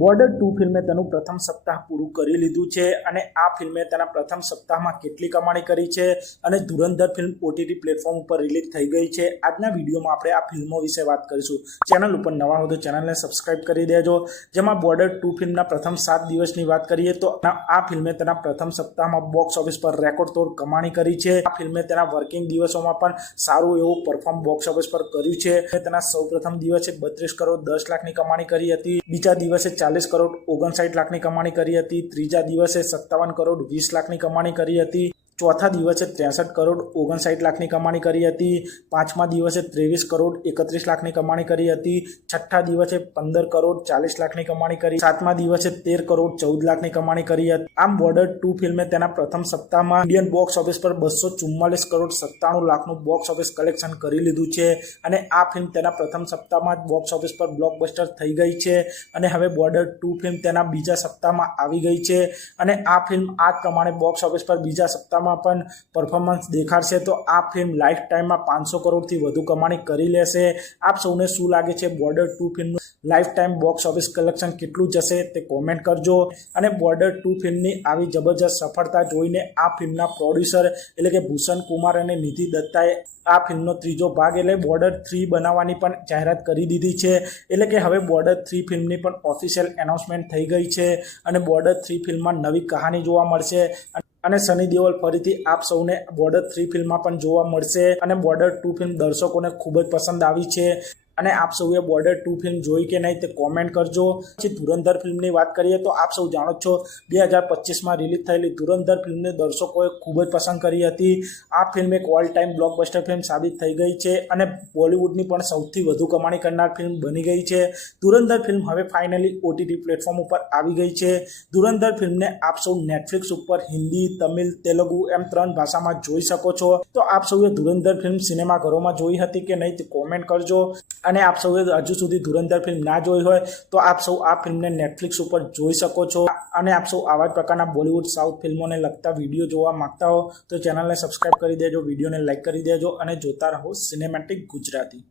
Border two ફિલ્મે તેનું પ્રથમ સપ્તાહ પૂરું કરી લીધું છે અને આ ફિલ્મે તેના પ્રથમ સપ્તાહમાં કેટલી કમાણી કરી છે અને ધુરંધર ફિલ્મ ઓટીટી પ્લેટફોર્મ ઉપર રિલીઝ થઈ ગઈ છે. આજના વિડીયોમાં આપણે આ ફિલ્મો વિશે વાત કરીશું. ચેનલ ઉપર નવા હો તો ચેનલને સબસ્ક્રાઇબ કરી દેજો. જેમાં બોર્ડર ટુ ફિલ્મના પ્રથમ સાત દિવસની વાત કરીએ તો આ ફિલ્મે તેના પ્રથમ સપ્તાહમાં બોક્સ ઓફિસ પર રેકોર્ડ તોડ કમાણી કરી છે. આ ફિલ્મે તેના વર્કિંગ દિવસોમાં પણ સારું એવું પરફોર્મ બોક્સ ઓફિસ પર કર્યું છે. તેના સૌ પ્રથમ દિવસે બત્રીસ કરોડ દસ લાખની કમાણી કરી હતી. બીજા દિવસે ચાલીસ કરોડ ઓગણસાઠ લાખની કમાણી કરી હતી. ત્રીજા દિવસે સત્તાવન કરોડ વીસ લાખની કમાણી કરી હતી. ચોથા દિવસે ત્રેસઠ કરોડ ઓગણસાઠ લાખની કમાણી કરી હતી. પાંચમા દિવસે ત્રેવીસ કરોડ એકત્રીસ લાખની કમાણી કરી હતી. છઠ્ઠા દિવસે પંદર કરોડ ચાલીસ લાખની કમાણી કરી. સાતમા દિવસે તેર કરોડ ચૌદ લાખની કમાણી કરી હતી. આમ બોર્ડર ટુ ફિલ્મે તેના પ્રથમ સપ્તાહમાં ઇન્ડિયન બોક્સ ઓફિસ પર બસો ચુમ્માલીસ કરોડ સત્તાણું લાખનું બોક્સ ઓફિસ કલેક્શન કરી લીધું છે અને આ ફિલ્મ તેના પ્રથમ સપ્તાહમાં જ બોક્સ ઓફિસ પર બ્લોકબસ્ટર થઈ ગઈ છે અને હવે બોર્ડર ટુ ફિલ્મ તેના બીજા સપ્તાહમાં આવી ગઈ છે અને આ ફિલ્મ આ પ્રમાણે બોક્સ ઓફિસ પર બીજા સપ્તાહમાં પણ પરફોર્મન્સ દેખાડશે તો આ ફિલ્મ લાઈફ ટાઈમમાં પાંચસો કરોડથી વધુ કમાણી કરી લેશે. આપ સૌને શું લાગે છે બોર્ડર ટુ ફિલ્મનું life time box office collection કેટલું જશે તે કોમેન્ટ કરજો. અને બોર્ડર ટુ ફિલ્મની આવી જબરજસ્ત સફળતા જોઈને આ ફિલ્મના પ્રોડ્યુસર એટલે કે ભૂષણ કુમાર અને નિધિ દત્તાએ આ ફિલ્મનો ત્રીજો ભાગ એટલે બોર્ડર થ્રી બનાવવાની પણ જાહેરાત કરી દીધી છે. એટલે કે હવે બોર્ડર થ્રી ફિલ્મની પણ ઓફિશિયલ એનાઉન્સમેન્ટ થઈ ગઈ છે અને બોર્ડર થ્રી ફિલ્મમાં નવી કહાની જોવા મળશે. અને સની દેઓલ ફરીથી આપ સૌને બોર્ડર થ્રી ફિલ્મમાં પણ જોવા મળશે. અને બોર્ડર ટુ ફિલ્મ દર્શકોને ખૂબ જ પસંદ આવી છે. અને આપ સૌએ બોર્ડર ટુ ફિલ્મ જોઈ કે નહીં તે કોમેન્ટ કરજો. પછી ધુરંધર ફિલ્મની વાત કરીએ તો આપ સૌ જાણો છો, બે હજાર પચીસમાં રિલીઝ થયેલી ધુરંધર ફિલ્મને દર્શકોએ ખૂબ જ પસંદ કરી હતી. આ ફિલ્મ એક ઓલ ટાઈમ બ્લોકબસ્ટર ફિલ્મ સાબિત થઈ ગઈ છે અને બોલિવૂડની પણ સૌથી વધુ કમાણી કરનાર ફિલ્મ બની ગઈ છે. ધુરંધર ફિલ્મ હવે ફાઇનલી ઓટીટી પ્લેટફોર્મ ઉપર આવી ગઈ છે. ધુરંધર ફિલ્મને આપ સૌ નેટફ્લિક્સ ઉપર હિન્દી, તમિલ, તેલુગુ એમ ત્રણ ભાષામાં જોઈ શકો છો. તો આપ સૌએ ધુરંધર ફિલ્મ સિનેમાઘરોમાં જોઈ હતી કે નહીં તે કોમેન્ટ કરજો. અને આપ સૌએ હજુ સુધી ધુરંધર ફિલ્મ ના જોઈ હોય, તો આપ સૌ આ ફિલ્મને નેટફ્લિક્સ ઉપર જોઈ શકો છો. અને આપ સૌ આવા જ પ્રકારના બોલિવૂડ સાઉથ ફિલ્મોને લગતા વીડિયો જોવા માંગતા હો, તો ચેનલને સબસ્ક્રાઇબ કરી દેજો, વિડીયોને લાઇક કરી દેજો અને જોતા રહો સિનેમેટિક ગુજરાતી.